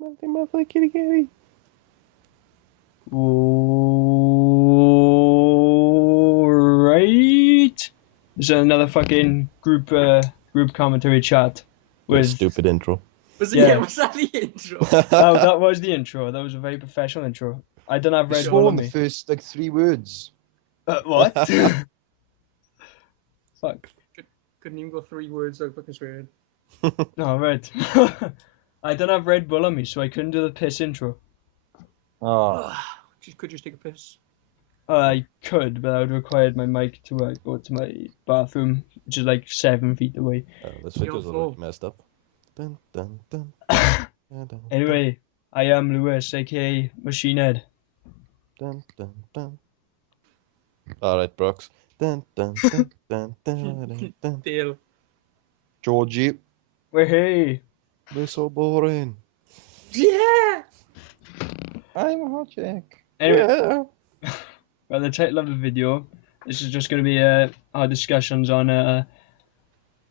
Monthly kitty kitty. Alright. There's another fucking group commentary chat Very with stupid intro. Was it? Yeah. Yeah, was that the intro? Oh, that was the intro. That was a very professional intro. I don't have Red Bull Sworn on the me. first like 3 words. What? Fuck. Couldn't even go 3 words like fucking swearing. No, right. I don't have Red Bull on me, so I couldn't do the piss intro. Oh. Could just take a piss. I could, but I would require my mic to go to my bathroom, which is like 7 feet away. This You're video's full. already messed up. Dun, dun, dun, dun, dun, Anyway, I am Lewis, aka Machine Head. dun, dun, dun. Alright, Brooks. Dun, dun, dun, dun, dun, dun, dun. Dale. Georgie. Well, hey. They're so boring. Yeah! I'm a hot chick. Anyway, Yeah. well, the title of the video, this is just going to be our discussions on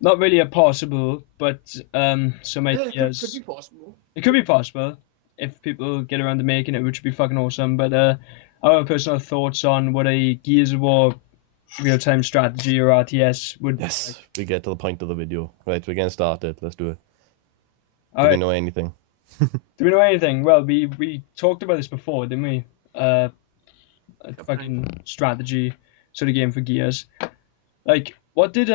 not really a possible, but some Could ideas. be possible. It could be possible if people get around to making it, which would be fucking awesome. But our personal thoughts on what a Gears of War real-time strategy or RTS would. Yes, we get to the point of the video. Right, we're getting started. Let's do it. All Do we right. know anything? Do we know anything? Well, we talked about this before, didn't we? A fucking strategy sort of game for Gears. Like, what did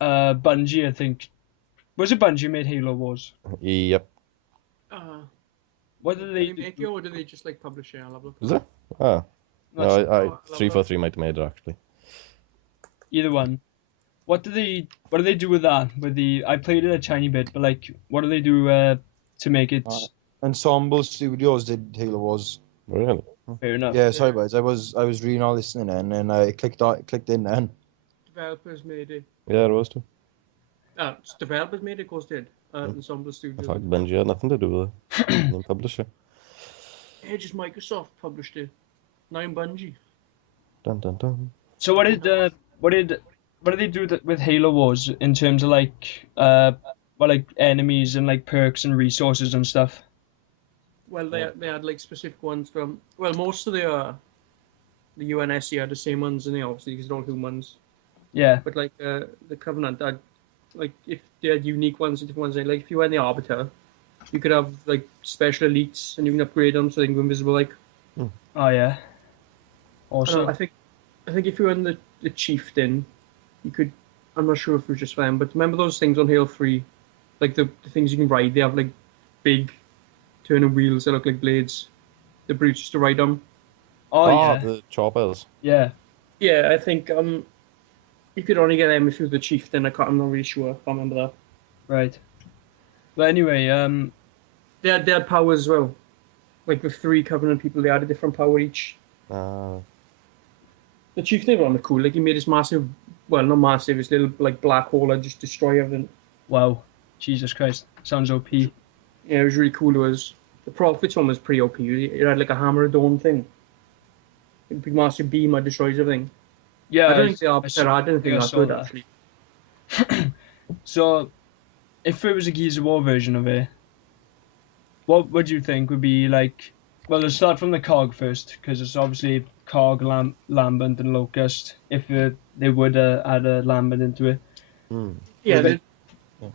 Bungie? I think was it Bungie made Halo Wars? Yep. What did Did they they make it or did they just like publish it? I'll have a look. Is it? Ah. No, Not sure. I 343 might have made it actually. Either one. What do they do with that? With the I played it a tiny bit, but like, what do they do to make it Ensemble Studios did Halo Wars. Really? fair enough? Yeah, sorry guys. I was reading all listening and then I clicked in then. Developers made it. Yeah, it was too. Developers made it, of course did. Ensemble I Studios. thought Bungie had nothing to do with it. The publisher. Yeah, just Microsoft published it. Now in Bungie. Dun dun dun. So what did they do with Halo Wars in terms of like like enemies and like perks and resources and stuff? Well, they had like specific ones from. Well, most of the UNSC had the same ones, and they obviously because they're all humans. Yeah. But like the Covenant had, like if they had unique ones, different ones. Like if you were in the Arbiter, you could have like special elites, and you can upgrade them so they can go invisible. Like Oh yeah. I don't Awesome. know, I think if you were in the Chieftain, you could. I'm not sure if it was just for them, but remember those things on Halo 3, like the things you can ride. They have like big turning wheels that look like blades. The brutes used to ride them. Oh yeah. The choppers. Yeah. Yeah, I think you could only get them if you were the Chieftain. I'm not really sure. I can't remember that. Right. But anyway, They had powers as well. Like the 3 Covenant people, they had a different power each. The Chieftain was cool. Like he made this massive, well, not massive, this little like black hole that just destroy everything. wow. Jesus Christ. Sounds OP. Yeah, it was really cool. It was the Prophets one was pretty OP. It had like a hammer of dawn thing. A big massive beam that destroys everything. Yeah. I don't think the Arbiter had anything I that saw good that. actually. So, if it was a Gears of War version of it, what would you think would be like? Well, let's start from the cog first, because it's obviously cog, lambent, and locust. If they would add a lambent into it, Yeah, Well,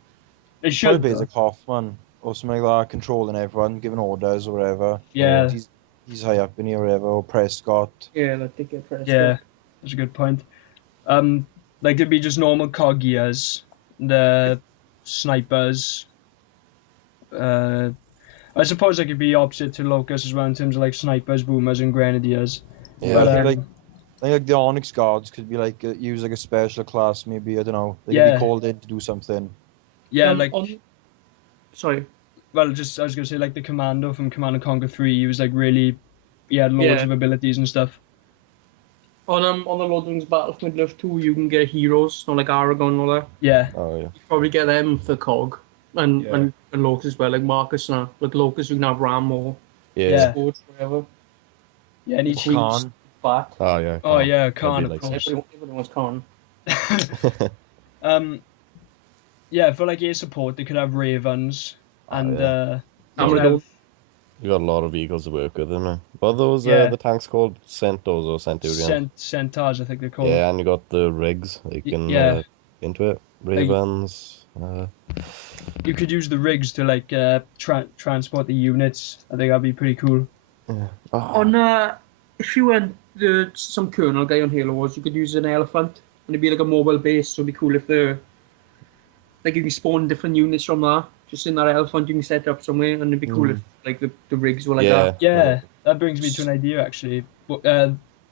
they Probably should. be though. like Hoffman or something like that, controlling everyone, giving orders or whatever. Yeah. He's high up in here or whatever, or Prescott. yeah, like they get pressed. Yeah, that's a good point. Like there'd be just normal cog gears, the snipers. I suppose I could be opposite to locust as well in terms of like snipers, boomers, and grenadiers. Yeah, But, I think like the Onyx guards could be like use like a special class, maybe I don't know. They could Yeah. be called in to do something. Yeah, like Sorry. well, just I was gonna say like the commando from Command and Conquer 3. He was like really, he had loads Yeah. of abilities and stuff. On the Lord of the Rings Battlefield Love 2, you can get heroes, not like Aragon and all that. Yeah, Oh yeah. You probably get them for COG. And Yeah. and Locust as well, like Marcus now. Like Locust, you can have Ram or Yeah. Scourge, whatever. yeah, and he Khan. Fat. Oh yeah. Oh yeah, That'd Khan be of like course. Everyone wants Khan. Yeah, for like air support, they could have ravens, and yeah. You Hammer can Dawn. have, You got a lot of vehicles to work with, isn't it? What are those, Yeah. the tanks called? Centaurs or Centurions? centaurs, I think they're called. Yeah, and you got the rigs that you can Yeah. into it. Ravens. You could use the rigs to like transport the units. I think that'd be pretty cool. Yeah. Oh, On if you went some colonel guy on Halo Wars, you could use an elephant, and it'd be like a mobile base. So it'd be cool if like you can spawn different units from that. Just in that elephant, you can set it up somewhere, and it'd be cool if like the rigs were like yeah. that. Yeah, that brings me to an idea actually.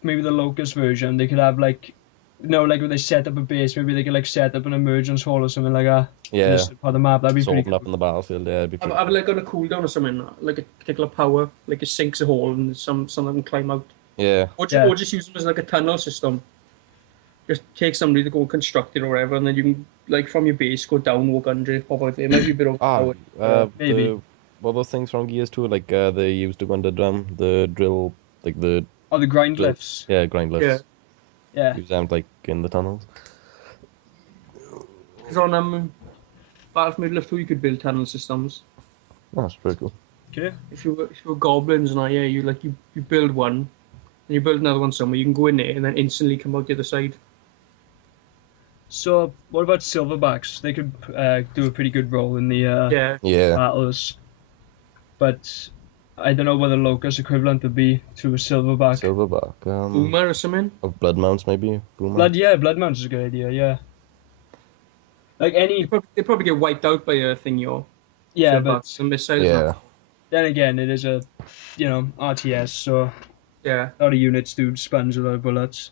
Maybe the Locust version, they could have like, like when they set up a base, maybe they could like set up an emergence hall or something like that. Yeah. Just part of the map. That'd be Just pretty open cool. up in the battlefield, yeah. It'd be pretty Have like on a cooldown or something, like a particular power, like it sinks a hole and some of them climb out. Yeah. Or Yeah. just use them as like a tunnel system. Just take somebody to go construct it or whatever, and then you can like from your base go down, walk under it, pop out there. It might be a bit overpowered. Maybe. What are those things from Gears 2? Like, they used to go under the drill, like the, Or the grind Drill. lifts. yeah, grind lifts. Yeah. Use them, like, in the tunnels. Because on Battlefield Lift 2, you could build tunnel systems. Oh, that's pretty cool. Okay. If you were goblins and that, yeah, you build one, and you build another one somewhere. You can go in there and then instantly come out the other side. So what about silverbacks? They could do a pretty good role in the Yeah, Yeah. battles, but I don't know what the Locust equivalent would be to a silverback. Silverback. Boomer or something. Of Blood Mounts, maybe? Boomer? Blood Mount is a good idea. Yeah. Like any, They probably get wiped out by a thing, yeah, but some missiles. Yeah. then again, it is a, RTS, so Yeah, a lot of units do sponge a lot of bullets,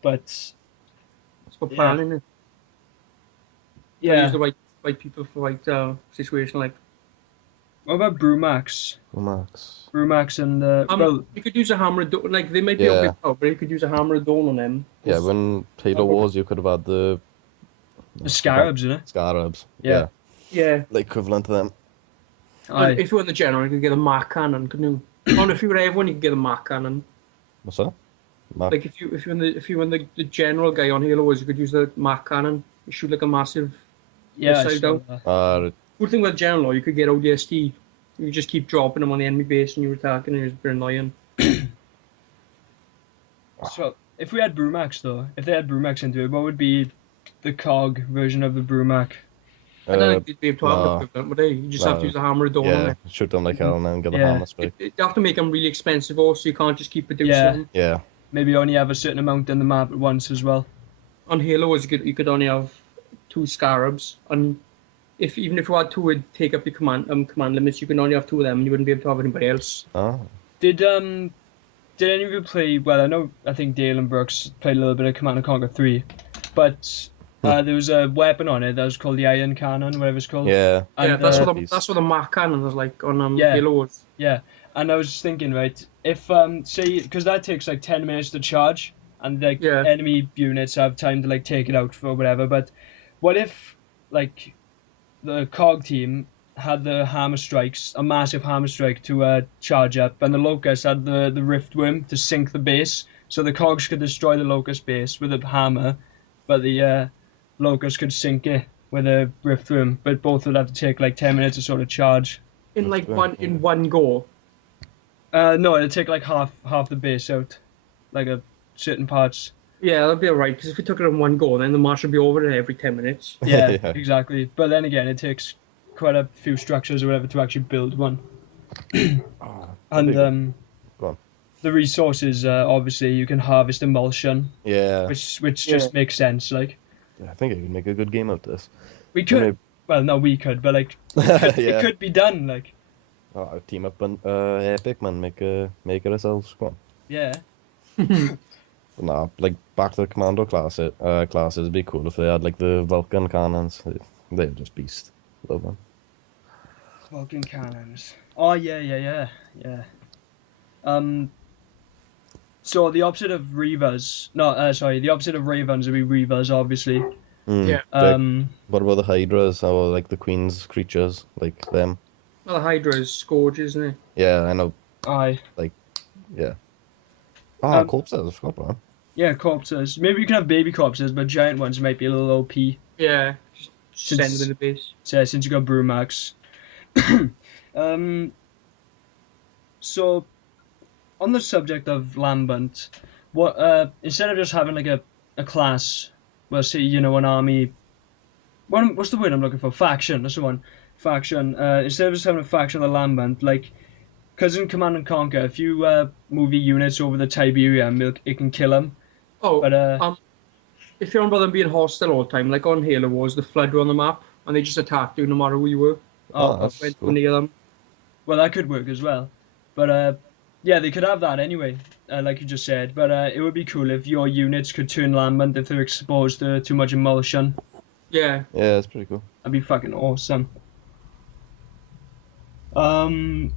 but it's for Yeah. planning. Use yeah. the right people for right situation. Like What about Brumax? Max. Brumax and well, you could use a hammer. Like they might be Yeah. a bit power, but you could use a hammer of dawn on them. Yeah, when Halo Wars, you could have had the the Scarabs, isn't it? Scarabs. Yeah. Yeah. Like equivalent to them. Aye. If you were in the general, you could get a Mark cannon, couldn't you? Oh, no, if you were everyone, you could get a Mark cannon. What's that? Mark. Like if you were in the general guy on Halo Wars, you could use the Mark cannon. You shoot like a massive. Yeah. I Side saw down. that. Good thing with general, you could get ODST. You could just keep dropping them on the enemy base, and you're attacking, and it's very annoying. So if we had Brumax though, if they had Brumax into it, what would be the COG version of the Brumac? I don't think they'd be able to have no. an equivalent, would they? You just have to No. use a hammer of dawn on Yeah, it. shoot them like hell and then get the Yeah. hammer strike. You have to make them really expensive, also. You can't just keep producing Yeah. them. Yeah. Maybe only have a certain amount in the map at once as well. On Halo Wars, you could only have 2 Scarabs, and even if you had 2, would take up your command limits. You can only have 2 of them, and you wouldn't be able to have anybody else. Oh. Did any of you play? Well, I think Dale and Brooks played a little bit of Command and Conquer 3, but there was a weapon on it that was called the Iron Cannon, whatever it's called. Yeah. And, Yeah, that's uh, what the Mark cannon is like on Yeah. Halo Wars. Yeah, and I was just thinking, right, if say, because that takes like 10 minutes to charge, and like Yeah. enemy units have time to like take it out or whatever. But what if like the COG team had the hammer strikes, a massive hammer strike to charge up, and the Locust had the rift worm to sink the base, so the COGs could destroy the Locust base with a hammer, but the Locust could sink it with a rift worm. But both would have to take like 10 minutes to sort of charge. In like That's good, one go. No, it'd take like half the base out, like a certain parts. Yeah, that'd be alright, because if we took it in one go, then the march would be over in every 10 minutes. Yeah, Yeah. exactly. But then again, it takes quite a few structures or whatever to actually build one. Oh, And Go on. the resources, obviously, you can harvest emulsion, Yeah. which just makes sense. Like I think I could make a good game out of this. we could, Maybe- well, no, we could, but like yeah. it could be done. Like Oh, team up and Epic, man. Make it ourselves. Come on. yeah, Nah, like back to the Commando classes. It'd be cool if they had like the Vulcan cannons. They're just beast. Love them. Vulcan cannons. Oh yeah. So the opposite of Reavers, the opposite of Ravens would be Reavers, obviously. Yeah. What about the Hydras or like the Queen's creatures, like them? Well, the Hydra is Scourge, isn't it? Yeah, I know. Aye. Yeah. Ah, Um, corpses. I forgot about them. Yeah, corpses. Maybe you can have baby corpses, but giant ones might be a little OP. Yeah, just send Since- them in the base. So since you got Brumax. So on the subject of Lambent, what instead of just having like a class, well, say an army. What's the word I'm looking for? Faction. That's the one. Faction. Instead of just having a faction of the Lambent, like, because in Command and Conquer, if you move your units over the Tiberium, it can kill them. Oh, But if you're on about them being hostile all the time, like on Halo Wars, the Flood were on the map, and they just attacked you no matter who you were. oh, that's Went cool. near them. well, that could work as well. But yeah, they could have that anyway, like you just said. But it would be cool if your units could turn lambent if they're exposed to too much emulsion. Yeah. Yeah, that's pretty cool. That'd be fucking awesome. Um,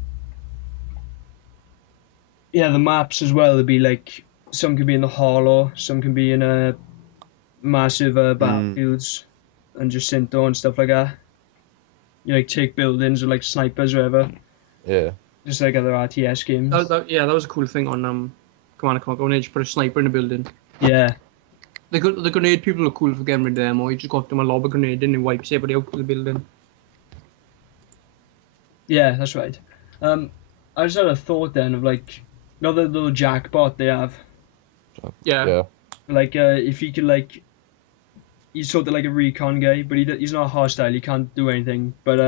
yeah, the maps as well. Would be like some could be in the hollow, some can be in massive battlefields and Jacinto and stuff like that. You like take buildings with like snipers or whatever, Yeah. just like other RTS games. That was a cool thing on Command and Conquer when they just put a sniper in a building. Yeah, The grenade people are cool for getting rid of them, or you just got them a lob a grenade and it wipes everybody out of the building. yeah, that's right. I just had a thought then of like, the little jackbot they have. Yeah. Yeah. Like, if he could like, he's sort of like a recon guy, but he's not hostile. He can't do anything. But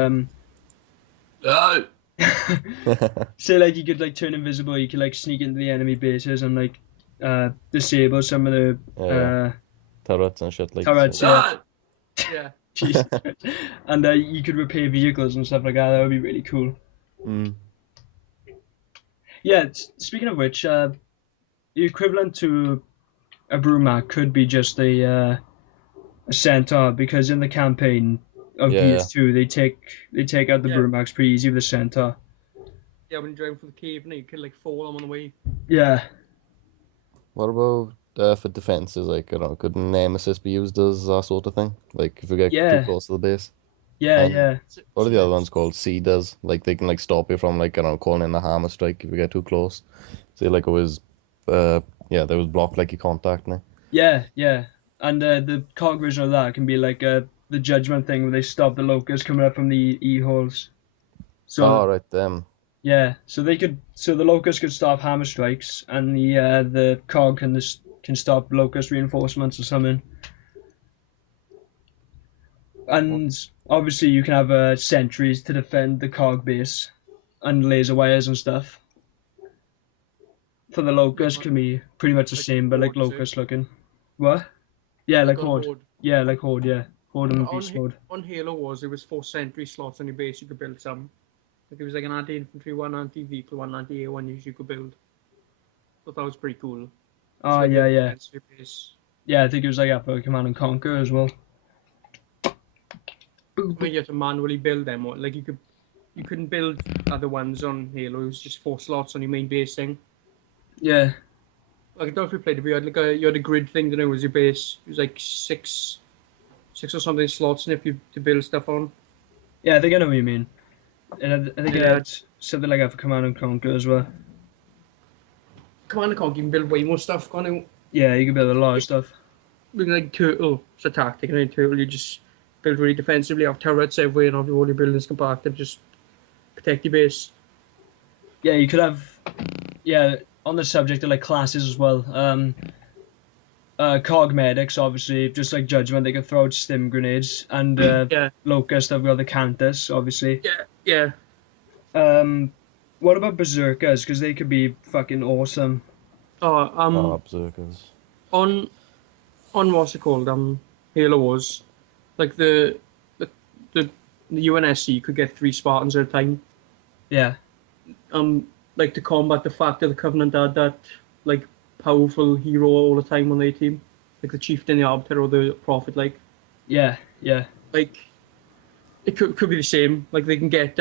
say like he could like turn invisible. He could like sneak into the enemy bases and like disable some of the Yeah. Turrets and shit like turrets. so. Yeah. Jesus Christ. And you could repair vehicles and stuff like that. That would be really cool. Yeah. Speaking of which, the equivalent to a Brumac could be just a centaur, because in the campaign of Yeah. PS2 they take out the Yeah. Brumacs pretty easy with the centaur. Yeah, when you're driving for the cave and you could like fall them on the way. Yeah. What about for defenses? Like, I don't know, could Nemesis be used as that sort of thing? Like, if we get Yeah. too close to the base? Yeah, And yeah. what are the other ones called? C does. Like, they can, like, stop you from, like, I don't know, calling in the hammer strike if you get too close. So, like, it was, yeah, there was block, like, your contact now. Yeah, yeah. And the cog version of that can be like the judgment thing where they stop the locusts coming up from the E-holes. So Oh, right, yeah, so the locusts could stop hammer strikes, and the cog can stop locust reinforcements or something. And obviously you can have sentries to defend the cog base, and laser wires and stuff. For the locust can be pretty much the Like same, but like Horde, say? locust looking. What? Yeah, like on Horde. Horde. Yeah, like Horde. Yeah, Horde and On, Beast Mode. on Halo Wars, there was 4 sentry slots on your base you could build some. Like there was like an anti-infantry one, anti-vehicle one, anti-air one you could build. Thought that was pretty cool. Oh Like, yeah, your yeah, defense of your base. yeah. I think it was like Apple Command and Conquer as well. I mean, you had to manually build them, or like you couldn't build other ones on Halo. It was just 4 slots on your main base thing. Yeah, Like I don't know if you played it, but you had a grid thing to know was your base. It was like six or something slots, and if you to build stuff on. yeah. I think I know what you mean. And I think it Yeah. had something like that for Command and Conquer as well. Command and Conquer, you can build way more stuff, can't you? Yeah, you can build a lot of stuff. Like Turtle, it's a tactic, and in Turtle you just build really defensively, have turrets everywhere, and have all your buildings compacted, just protect your base. Yeah, you could have. Yeah, on the subject of like classes as well. Cog medics, obviously, just like Judgment, they can throw out stim grenades, and Yeah, Locust, have got the Cantus, obviously. yeah. What about Berserkers? Because they could be fucking awesome. Oh, Berserkers. on what's it called? Halo Wars, like the UNSC could get 3 Spartans at a time. Yeah, Like to combat the fact that the Covenant had that like powerful hero all the time on their team, like the Chieftain, the Arbiter, or the Prophet. Like yeah, yeah, it could be the same. Like they can get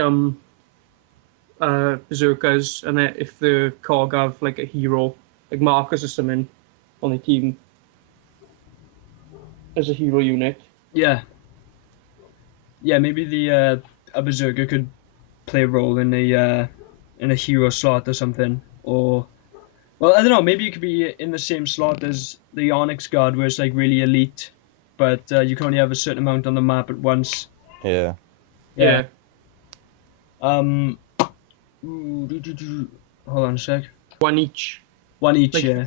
Berserkers, and then if the Cog have like a hero, like Marcus or something, on the team as a hero unit. yeah. Yeah, maybe a Berserker could play a role in a hero slot or something, or well, I don't know. Maybe it could be in the same slot as the Onyx Guard, where it's like really elite, but you can only have a certain amount on the map at once. Yeah. Yeah. Um, hold on a sec. One each. One each, Like, yeah.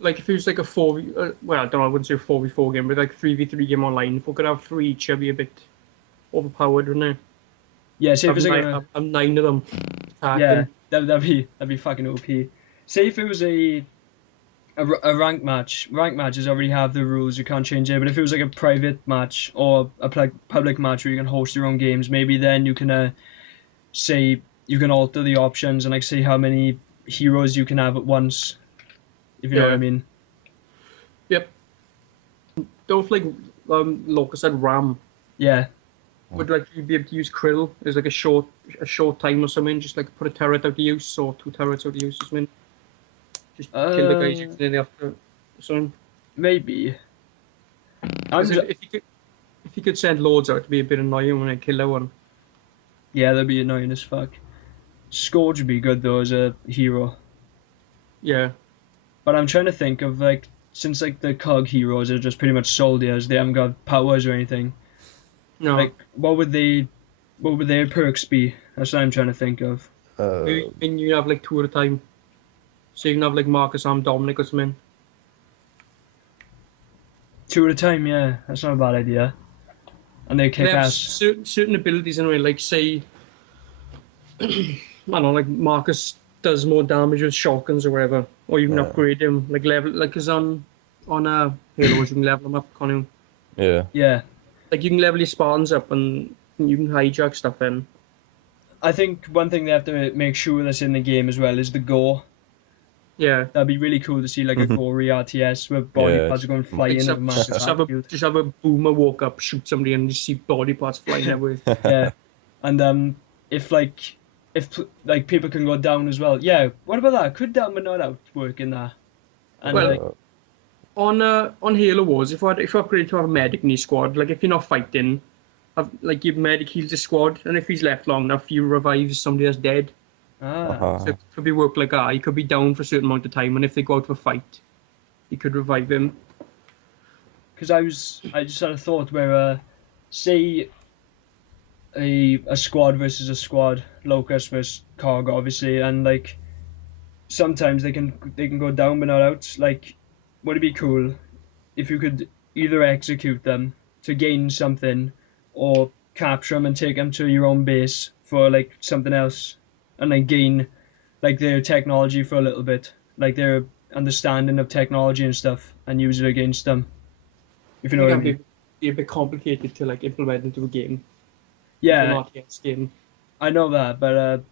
like if it was like a 4v, well, I don't know, I wouldn't say a 4v4 game, but like 3v3 game online, if we could have 3 each, it'd be a bit overpowered, wouldn't it? Yeah, say if it's like I'm 9 of them. yeah, that'd be fucking OP. Say if it was a ranked match. Ranked matches already have the rules, you can't change it. But if it was like a private match or a public match where you can host your own games, maybe then you can say you can alter the options and like say how many heroes you can have at once. If you know what I mean. Yep. Don't like Locust said Ram. Yeah. Would like you be able to use Krill as like a short time or something, just like put a turret out of use or 2 turrets out of use or something. Just kill the guys using it after something. Maybe. If you could send loads out, it'd be a bit annoying when I kill that one. Yeah, that'd be annoying as fuck. Scourge would be good though as a hero. Yeah. But I'm trying to think of like since like the cog heroes are just pretty much soldiers, they haven't got powers or anything. No. Like what would their perks be? That's what I'm trying to think of. Maybe you have like 2 at a time. So you can have like Marcus Arm Dominic or something. 2 at a time, yeah. That's not a bad idea. And they kick They have ass. certain abilities anyway, like say I don't know, like Marcus does more damage with shotguns or whatever. Or you can upgrade him, like level like cause on Halos you can level him up, can't you? Yeah. Yeah. Like you can level your Spartans up and you can hijack stuff in. I think one thing they have to make sure that's in the game as well is the gore. Yeah. That'd be really cool to see like a gory RTS where body Yeah, parts are going flying Like, over massive battlefield. just have a boomer walk up, shoot somebody, and you see body parts flying everywhere. Yeah. And if people can go down as well. Yeah, what about that? Could down but not out work in that? And Well, like on Halo Wars, if you upgrade to have a medic in your squad, like if you're not fighting, like your medic heals the squad, and if he's left long enough, you revive somebody that's dead. So it could be work like that. He could be down for a certain amount of time, and if they go out for a fight, you could revive him. because I just had a thought where say a squad versus a squad, Locust versus Cog, obviously, and like sometimes they can go down but not out. Like, would it be cool if you could either execute them to gain something, or capture them and take them to your own base for like something else, and then gain like their technology for a little bit, like their understanding of technology and stuff, and use it against them. If you know what I mean. Be a bit complicated to like implement into a game. Yeah, An RTS game. I know that, but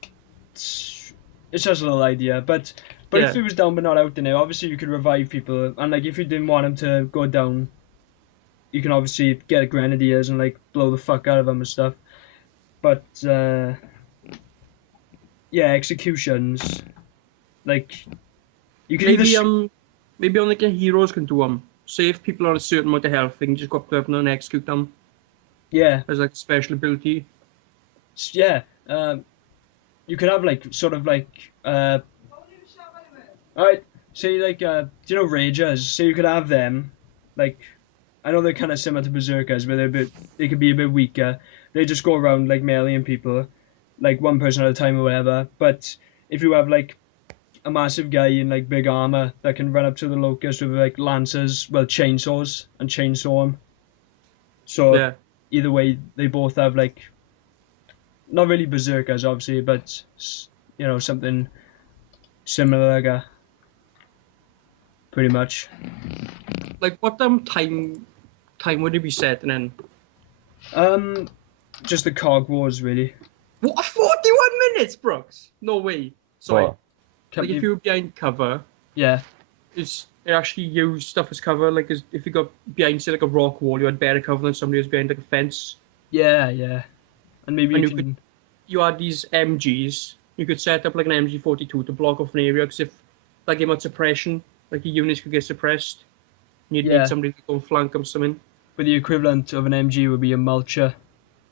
it's just a little idea. But if it was down but not out in it, obviously you could revive people, and like if you didn't want them to go down, you can obviously get grenadiers and like blow the fuck out of them and stuff. But yeah, executions, like you can Maybe only like heroes can do them. Say if people are on a certain amount of health, they can just go up to them and execute them. Yeah. As like a special ability. Yeah. You could have like sort of like alright, say like do you know Ragers? So you could have them, like I know they're kind of similar to Berserkers, but they could be a bit weaker. They just go around like meleeing people, like one person at a time or whatever. But if you have like a massive guy in like big armor that can run up to the Locust with like lancers, well chainsaws, and chainsaw him. So either way, they both have like not really Berserkers obviously, but you know something similar like that. Pretty much. Like what time would it be set in? Just the Cog Wars really. What, 41 minutes, Brooks? No way. Sorry. What? Like if you were behind cover, yeah, it actually used stuff as cover. Like if you got behind say like a rock wall, you had better cover than somebody who's behind like a fence. Yeah, and maybe you had these MGs. You could set up like an MG42 to block off an area because if that game had suppression, like your units could get suppressed. And you'd need somebody to go and flank them something. But the equivalent of an MG would be a mulcher.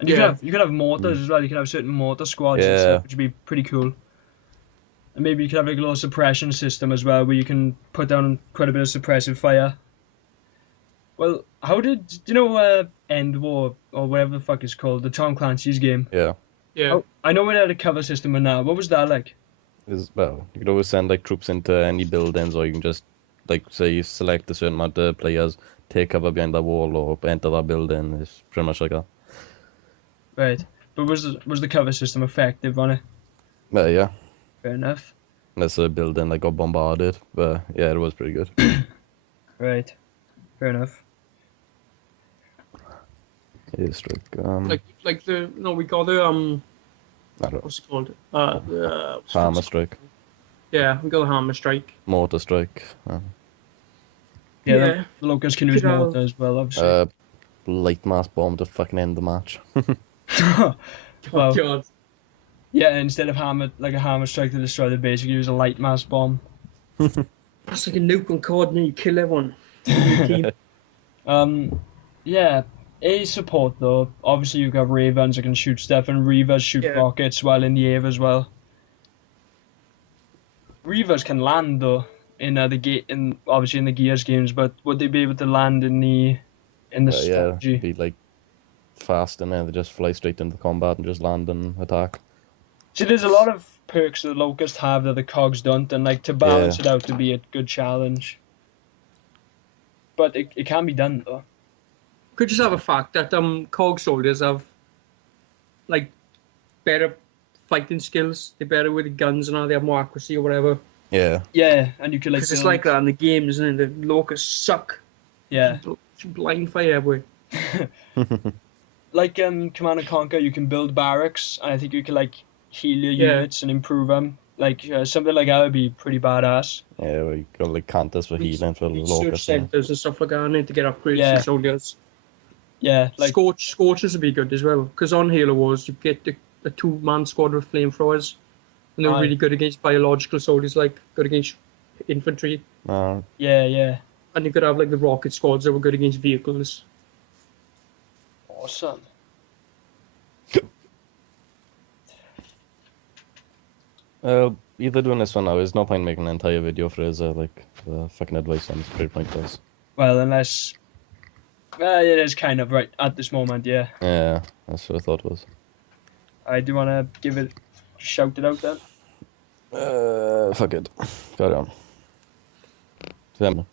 And you could have mortars as well. You could have certain mortar squads and stuff, which would be pretty cool. And maybe you could have like a little suppression system as well, where you can put down quite a bit of suppressive fire. Well, do you know End War or whatever the fuck it's called, the Tom Clancy's game? Yeah. Yeah. Oh, I know we had a cover system in now. What was that like? Is well, you could always send like troops into any buildings, or you can just like say you select a certain amount of players, take cover behind the wall, or enter that building. It's pretty much like that. Right. But was the cover system effective on it? But yeah, Fair enough. unless the building like got bombarded, but yeah, it was pretty good. Right. Fair enough. Airstrike. Like the no, we got the I don't know. what's it called? Hammer strike, Yeah, we got the hammer strike. mortar strike, Yeah, Yeah. the Locust can use Could have- mortar as well, obviously. light mass bomb to fucking end the match. Oh Well, God. yeah, instead of a hammer strike to destroy the base, you can use a light mass bomb. That's like a nuke on COD and you kill everyone. Your team. Yeah. A support though. Obviously, you've got Ravens that can shoot stuff, and Reavers shoot Yeah. rockets while in the air as well. Reavers can land though obviously in the Gears games, but would they be able to land in the Yeah, strategy? be like fast and then they just fly straight into combat and just land and attack. See, there's a lot of perks that Locust have that the Cogs don't, and like to balance it out to be a good challenge. But it can be done though. Could just have a fact that COG soldiers have like better fighting skills. They're better with the guns and all. They have more accuracy or whatever. Yeah. Yeah, and you could like Because it's build- like that in the game, isn't it? The locusts suck. Yeah. Blind fire everywhere. Like Command and Conquer, you can build barracks, and I think you can like heal your Yeah. units and improve them. Like something like that would be pretty badass. Yeah, we got like counters for healing for Research Locust. centers and stuff like that, and to get upgrades Yeah. for soldiers. Yeah, like Scorchers would be good as well, because on Halo Wars you get the 2-man squad with flamethrowers, and they're Aye. really good against biological soldiers, like good against infantry, yeah. and you could have like the rocket squads that were good against vehicles. Awesome. Either doing this one now, there's no point making an entire video for his like the fucking advice on it's pretty pointless. Well, unless it is kind of right at this moment. Yeah, Yeah, that's what I thought it was. I do want to shout it out then. Fuck it. Carry on. Them.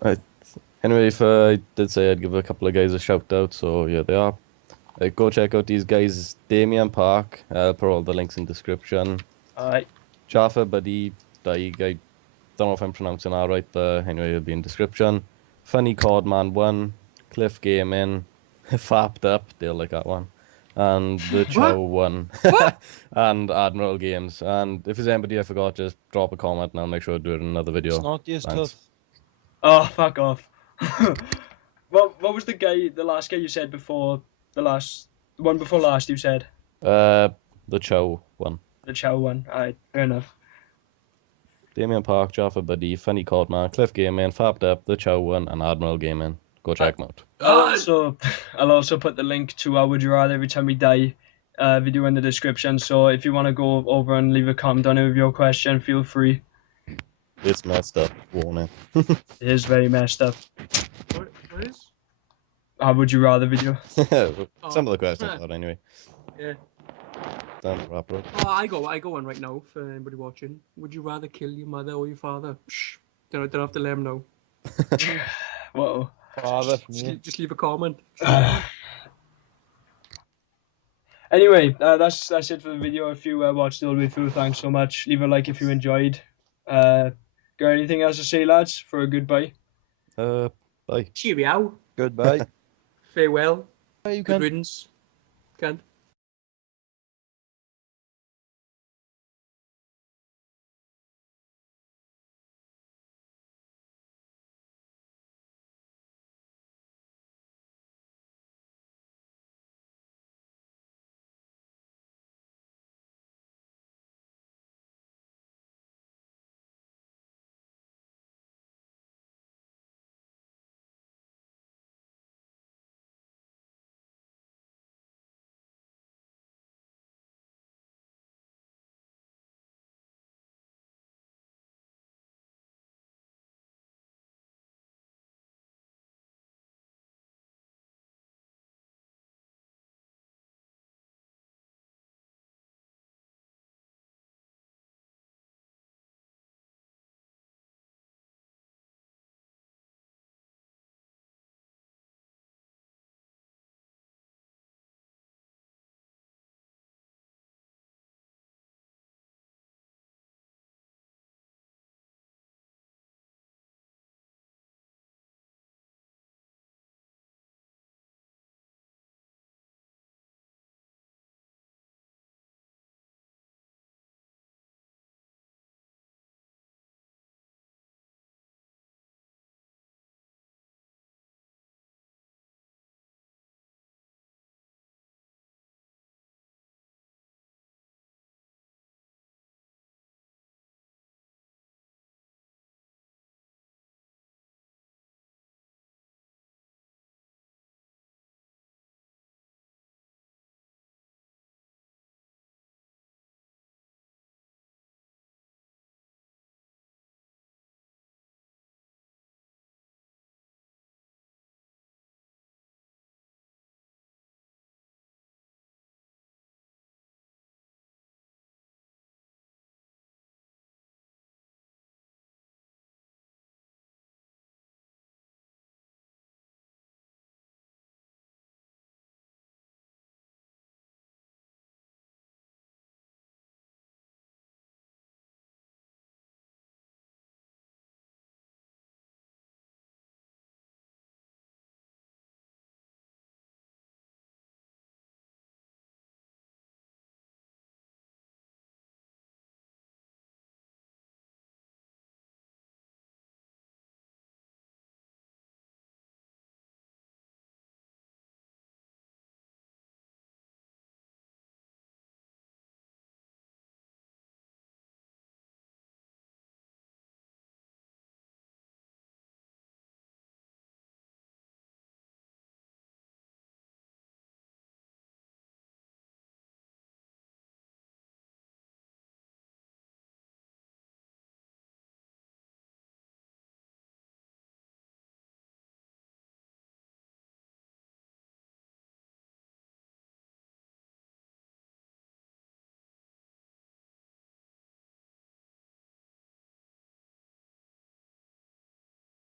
Right. Anyway, if I did say I'd give a couple of guys a shout out, so yeah, they are. Go check out these guys, Damien Park. I'll put all the links in description. Alright. Jaffa Buddy, Daig, I don't know if I'm pronouncing that right, but anyway, it'll be in description. Funny Cordman 1, Cliff Gaming, Fapped Up, they'll like that one. And the Chow 1. And Admiral Games. And if there's anybody I forgot, just drop a comment and I'll make sure to do it in another video. It's not just Thanks. tough. Oh, fuck off. What was the last guy you said before the one before last you said? The Chow 1. The Chow one. Alright, fair enough. Damien Park, Jaffa Buddy, Funny Cordman, Cliff Gaming, Fapped Up, the Chow 1, and Admiral Gaming. Go check them out. I'll also put the link to our Would You Rather Every Time We Die video in the description. So if you want to go over and leave a comment on it with your question, feel free. It's messed up, warning. It is very messed up. What is? Our Would You Rather video. Some of the questions are anyway. Yeah. Then wrap it up. Oh, I go on right now for anybody watching. Would you rather kill your mother or your father? Shh. Don't have to let them know. Whoa. Father. Just leave a comment. Anyway, that's it for the video. If you watched it all the way through, thanks so much. Leave a like if you enjoyed. Got anything else to say, lads, for a goodbye? Bye. Cheerio. Goodbye. Farewell. You Good can. riddance. Can't.